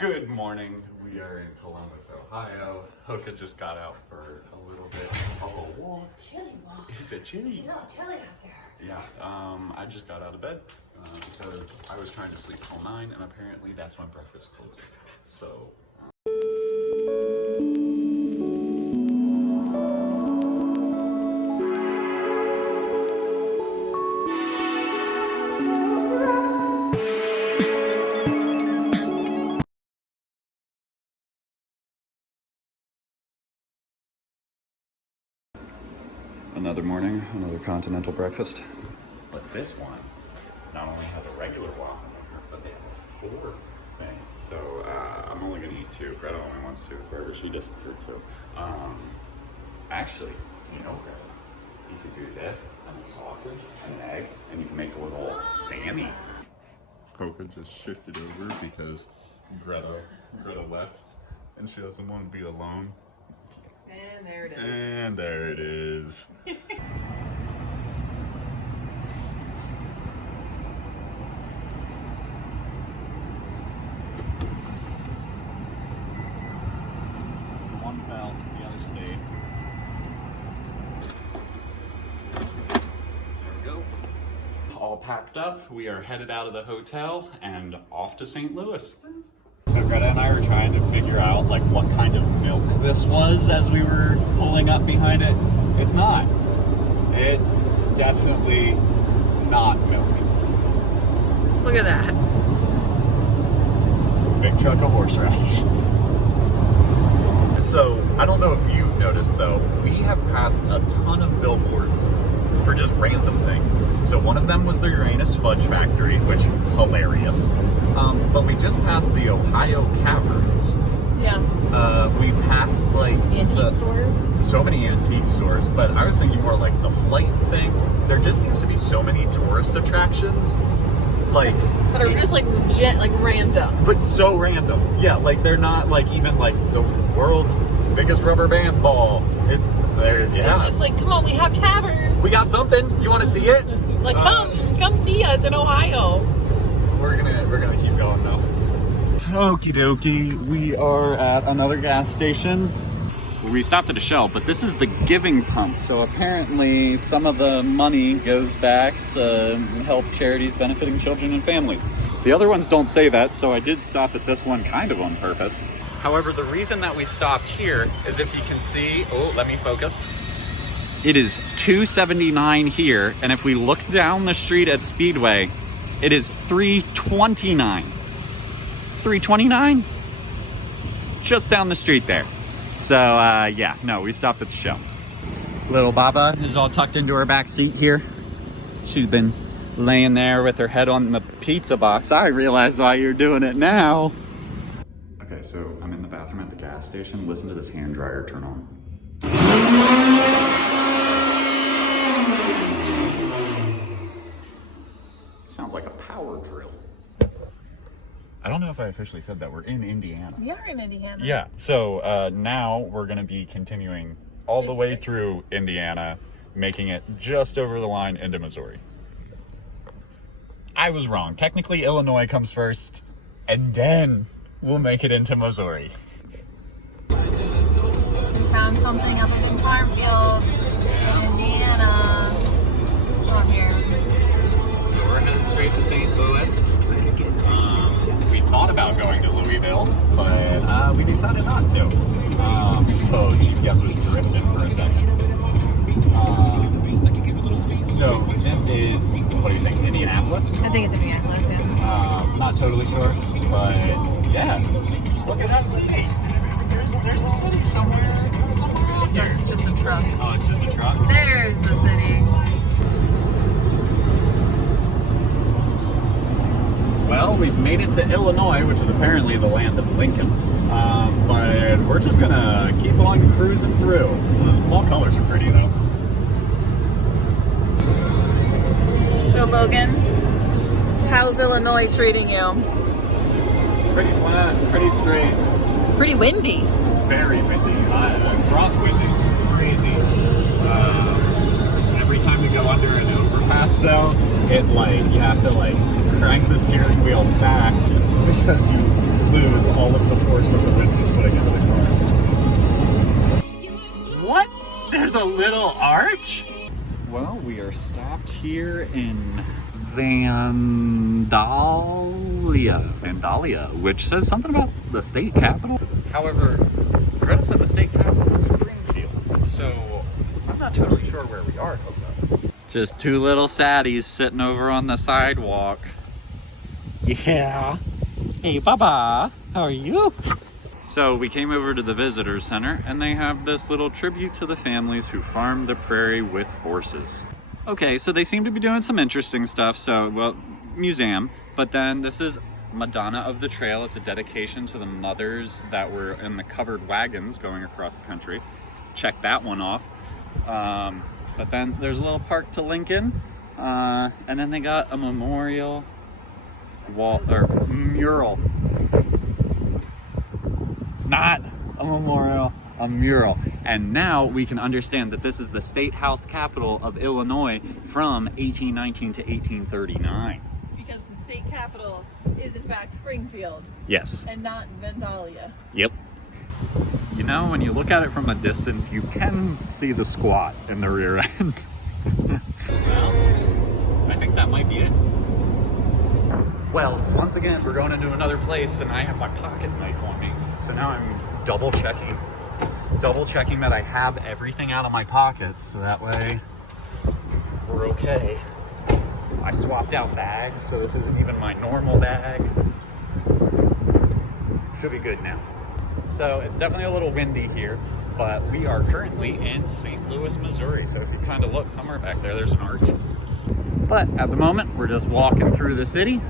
Good morning. We are in Columbus, Ohio. Hoka just got out for a little bit of a walk. Chilly walk. Is it chilly? It's a little chilly out there. Yeah. I just got out of bed because I was trying to sleep till 9, and apparently that's when breakfast closes. So. Another morning, another continental breakfast. But this one not only has a regular waffle maker, but they have a 4 thing. So I'm only gonna eat 2. Greta only wants 2. Wherever she disappeared to. Actually, you know, Greta, you could do this and a sausage and an egg, and you can make a little Sammy. Hoka just shifted over because Greta left, and she doesn't want to be alone. And there it is. And there it is. One fell, the other stayed. There we go. All packed up. We are headed out of the hotel and off to St. Louis. So Greta and I were trying to figure out like what kind of milk this was as we were pulling up behind it. It's not. It's definitely not milk. Look at that. Big chunk of horseradish. So I don't know if you've noticed though, we have passed a ton of billboards for just random things. So one of them was the Uranus Fudge Factory, which hilarious. But we just passed the Ohio Caverns. Yeah. We passed like antique stores. So many antique stores, but I was thinking more like the flight thing. There just seems to be so many tourist attractions, like that are just like legit, like random. But so random. Yeah, like they're not like even like the world's biggest rubber band ball. It's just like, come on, we have caverns. We got something. You want to see it? Like, come see us in Ohio. We're gonna keep going though. Okie dokie, we are at another gas station. We stopped at a Shell, but this is the giving pump. So apparently some of the money goes back to help charities benefiting children and families. The other ones don't say that, so I did stop at this one kind of on purpose. However, the reason that we stopped here is if you can see, oh, let me focus. It is $2.79 here, and if we look down the street at Speedway, it is $3.29. $3.29? Just down the street there. So, yeah, no, we stopped at the Shell. Little Baba is all tucked into her back seat here. She's been laying there with her head on the pizza box. I realize why you're doing it now. Okay, so I'm in the bathroom at the gas station. Listen to this hand dryer turn on. Sounds like a power drill. I don't know if I officially said that. We're in Indiana. We are in Indiana. Yeah, so now we're going to be continuing all the way through Indiana, making it just over the line into Missouri. I was wrong. Technically, Illinois comes first, and then we'll make it into Missouri. We found something up in farm fields in Indiana. From here. So we're headed straight to St. Louis. We thought about going to Louisville, but we decided not to. Oh, GPS was drifting for a second. So this is, what do you think, Indianapolis? I think it's Indianapolis, yeah. Not totally sure, but yeah. Look at that city. There's a city somewhere out there. It's just a truck. Oh, it's just a truck? There's the city. Well, we've made it to Illinois, which is apparently the land of Lincoln. But we're just gonna keep on cruising through. The fall colors are pretty though. So, Logan, how's Illinois treating you? Pretty flat, pretty straight. Pretty windy. Very windy. Crosswind is crazy. Every time we go under an overpass though, it like, you have to like crank the steering wheel back because you lose all of the force that the wind is putting into the car. What? There's a little arch? Well, we are stopped here in Vandalia, which says something about the state capital. However, Greta said the state capital is Springfield, so I'm not totally sure where we are, Hoka. Just two little saddies sitting over on the sidewalk. Yeah. Hey, Baba, how are you? So we came over to the visitor center and they have this little tribute to the families who farmed the prairie with horses. Okay, so they seem to be doing some interesting stuff. So, well, museum, but then this is Madonna of the Trail. It's a dedication to the mothers that were in the covered wagons going across the country. Check that one off. But then there's a little park to Lincoln. And then they got a memorial wall, or mural. Not a memorial, a mural. And now we can understand that this is the state house capital of Illinois from 1819 to 1839. Because the state capital is in fact Springfield. Yes. And not Vandalia. Yep. You know, when you look at it from a distance, you can see the squat in the rear end. Well, I think that might be it. Well, once again, we're going into another place and I have my pocket knife on me. So now I'm double checking that I have everything out of my pockets so that way we're okay. I swapped out bags, so this isn't even my normal bag. Should be good now. So it's definitely a little windy here, but we are currently in St. Louis, Missouri. So if you kind of look somewhere back there, there's an arch. But at the moment, we're just walking through the city.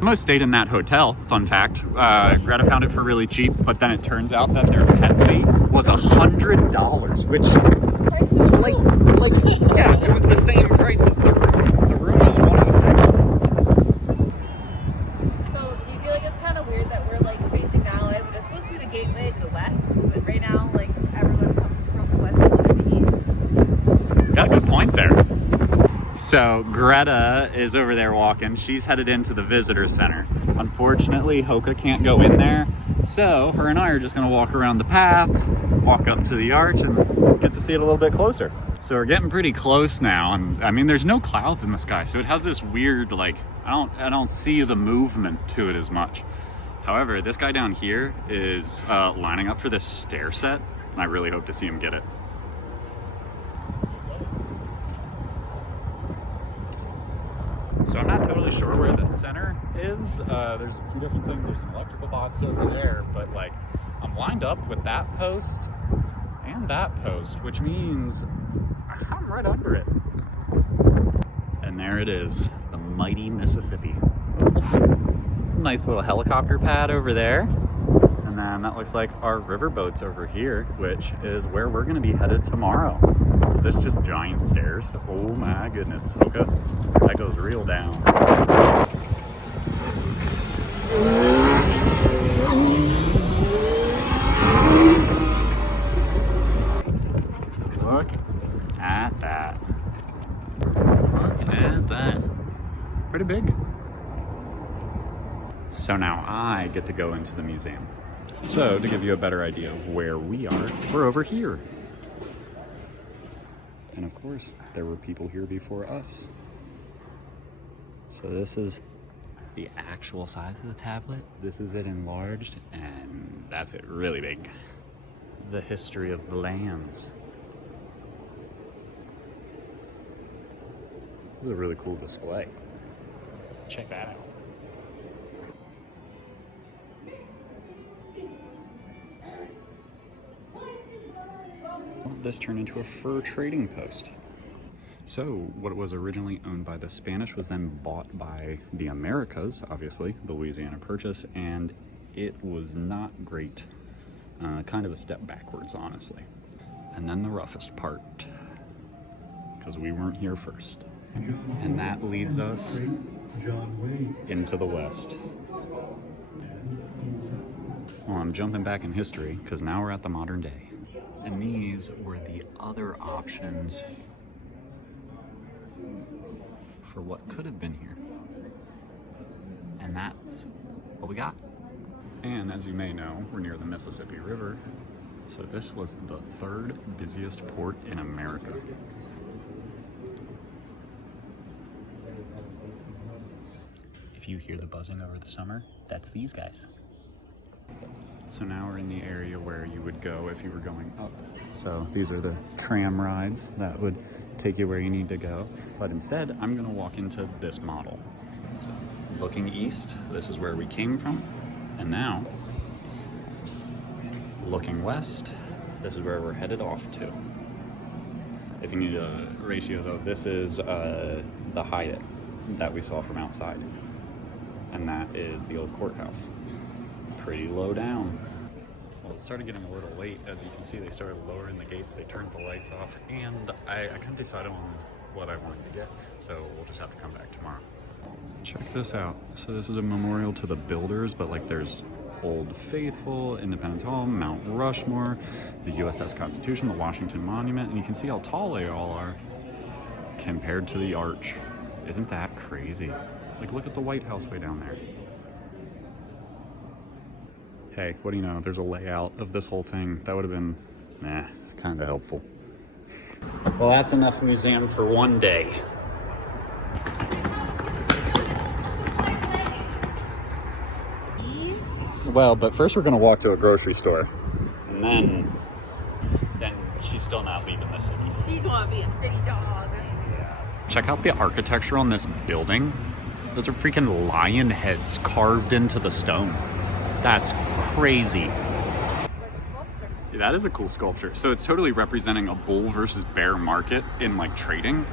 Most stayed in that hotel, fun fact. Greta found it for really cheap, but then it turns out that their pet fee was $100, which, yeah, it was the same price as the room. The room was $106. So do you feel like it's kind of weird that we're like facing that way, but it's supposed to be the gateway to the west, but right now, like, everyone comes from the west to look at the east? Got a good point there. So Greta is over there walking. She's headed into the visitor center. Unfortunately, Hoka can't go in there. So her and I are just gonna walk around the path, walk up to the arch and get to see it a little bit closer. So we're getting pretty close now. And I mean, there's no clouds in the sky. So it has this weird, like, I don't see the movement to it as much. However, this guy down here is lining up for this stair set. And I really hope to see him get it. So I'm not totally sure where the center is. There's a few different things. There's an electrical box over there, but like I'm lined up with that post and that post, which means I'm right under it. And there it is, the mighty Mississippi. Nice little helicopter pad over there. And then that looks like our riverboats over here, which is where we're gonna be headed tomorrow. Is this just giant stairs? Oh my goodness, Hoka. That goes real down. Look at that. Look at that. Pretty big. So now I get to go into the museum. So to give you a better idea of where we are, we're over here. And of course, there were people here before us. So this is the actual size of the tablet. This is it enlarged, and that's it really big. The history of the lands. This is a really cool display. Check that out. This turned into a fur trading post. So what was originally owned by the Spanish was then bought by the Americas, obviously, the Louisiana Purchase, and it was not great. Kind of a step backwards, honestly. And then the roughest part, because we weren't here first. And that leads us into the West. Well, I'm jumping back in history, because now we're at the modern day. And these were the other options for what could have been here. And that's what we got. And as you may know, we're near the Mississippi River. So this was the 3rd busiest port in America. If you hear the buzzing over the summer, that's these guys. So now we're in the area where you would go if you were going up. So these are the tram rides that would take you where you need to go. But instead, I'm gonna walk into this model. So looking east, this is where we came from. And now, looking west, this is where we're headed off to. If you need a ratio though, this is the Hyatt that we saw from outside. And that is the old courthouse. Pretty low down. Well, it started getting a little late. As you can see, they started lowering the gates, they turned the lights off, and I couldn't decide on what I wanted to get, so we'll just have to come back tomorrow. Check this out. So this is a memorial to the builders, but like there's Old Faithful, Independence Hall, Mount Rushmore, the USS Constitution, the Washington Monument, and you can see how tall they all are compared to the arch. Isn't that crazy? Like, look at the White House way down there. Hey, what do you know? There's a layout of this whole thing. That would have been, kind of helpful. Well, that's enough museum for one day. Well, but first we're gonna walk to a grocery store, and then she's still not leaving the city. She's gonna be a city dog. Yeah. Check out the architecture on this building. Those are freaking lion heads carved into the stone. That's crazy. See, that is a cool sculpture. So it's totally representing a bull versus bear market in like trading.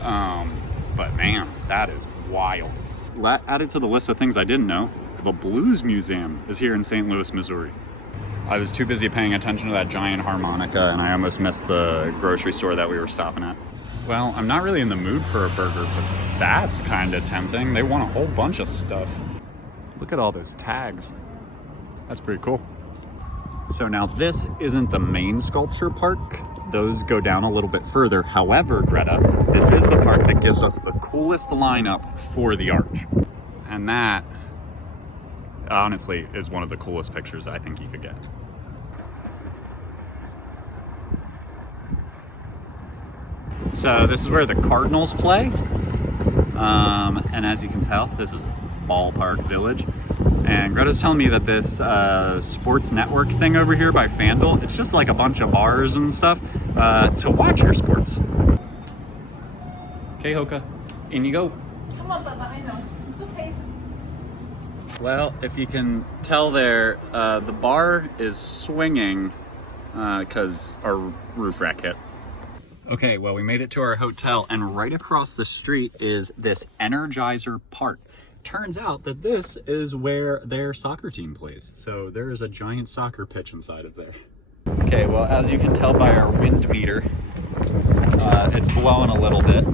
But man, that is wild. Added to the list of things I didn't know, the Blues Museum is here in St. Louis, Missouri. I was too busy paying attention to that giant harmonica and I almost missed the grocery store that we were stopping at. Well, I'm not really in the mood for a burger, but that's kind of tempting. They want a whole bunch of stuff. Look at all those tags. That's pretty cool. So now this isn't the main sculpture park. Those go down a little bit further. However, Greta, this is the park that gives us the coolest lineup for the arch. And that, honestly, is one of the coolest pictures I think you could get. So this is where the Cardinals play. And as you can tell, this is Ballpark Village. And Greta's telling me that this sports network thing over here by FanDuel, it's just like a bunch of bars and stuff to watch your sports. Okay, Hoka, in you go. Come on, Bubba, I know. It's okay. Well, if you can tell there, the bar is swinging because our roof rack hit. Okay, well, we made it to our hotel, and right across the street is this Energizer Park. Turns out that this is where their soccer team plays. So there is a giant soccer pitch inside of there. Okay, well, as you can tell by our wind meter, it's blowing a little bit.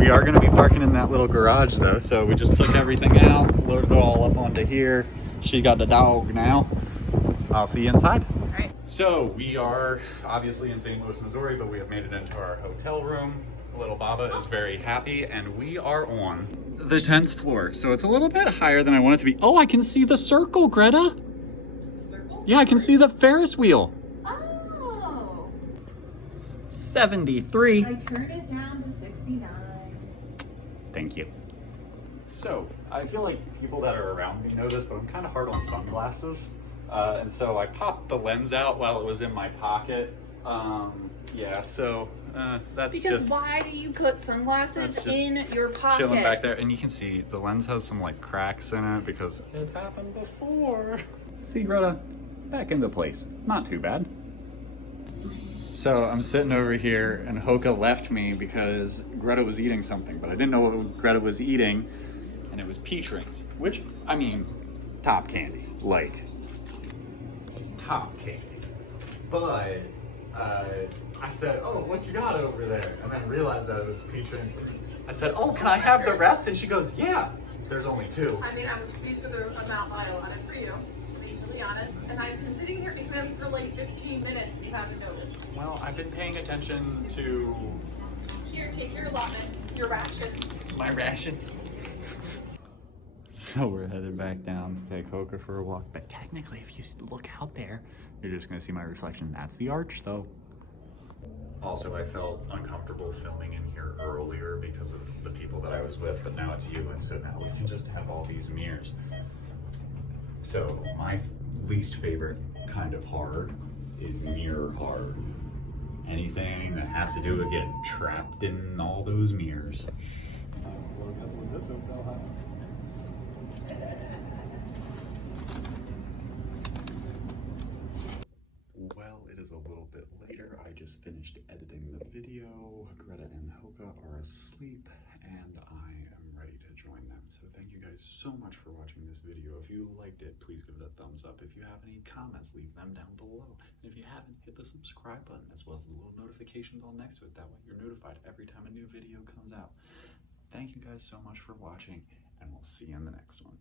We are gonna be parking in that little garage though, so we just took everything out, loaded it all up onto here. She got the dog now. I'll see you inside. All right. So we are obviously in St. Louis, Missouri, but we have made it into our hotel room. Little Baba is very happy, and we are on the 10th floor. So it's a little bit higher than I want it to be. Oh, I can see the circle, Greta. Circle? Yeah, I can see the Ferris wheel. Oh. 73. I turned it down to 69. Thank you. So I feel like people that are around me know this, but I'm kind of hard on sunglasses. And so I popped the lens out while it was in my pocket. Yeah, so that's because just... why do you put sunglasses in your pocket? Chilling back there, and you can see the lens has some like cracks in it because it's happened before. See, Greta, back into place. Not too bad. So I'm sitting over here, and Hoka left me because Greta was eating something, but I didn't know what Greta was eating, and it was peach rings, which, I mean, top candy, like top candy. But I said, oh, what you got over there? And then realized that it was peach rings. I said, oh, can I have the rest? And she goes, yeah, there's only 2. I mean, I was pleased with the amount that I allotted for you, to be really honest. And I've been sitting here eating them for like 15 minutes and you haven't noticed. Well, I've been paying attention to... Here, take your allotment, your rations. My rations. So we're headed back down to take Hoka for a walk. But technically, if you look out there, you're just gonna see my reflection. That's the arch though. Also, I felt uncomfortable filming in here earlier because of the people that I was with, but now it's you, and so now we can just have all these mirrors. So my least favorite kind of horror is mirror horror. Anything that has to do with getting trapped in all those mirrors. Well, guess what this hotel has? Well, it is a little bit later. I just finished editing the video. Greta and Hoka are asleep, and I am ready to join them. So thank you guys so much for watching this video. If you liked it, please give it a thumbs up. If you have any comments, leave them down below. And if you haven't, hit the subscribe button as well as the little notification bell next to it. That way you're notified every time a new video comes out. Thank you guys so much for watching, and we'll see you in the next one.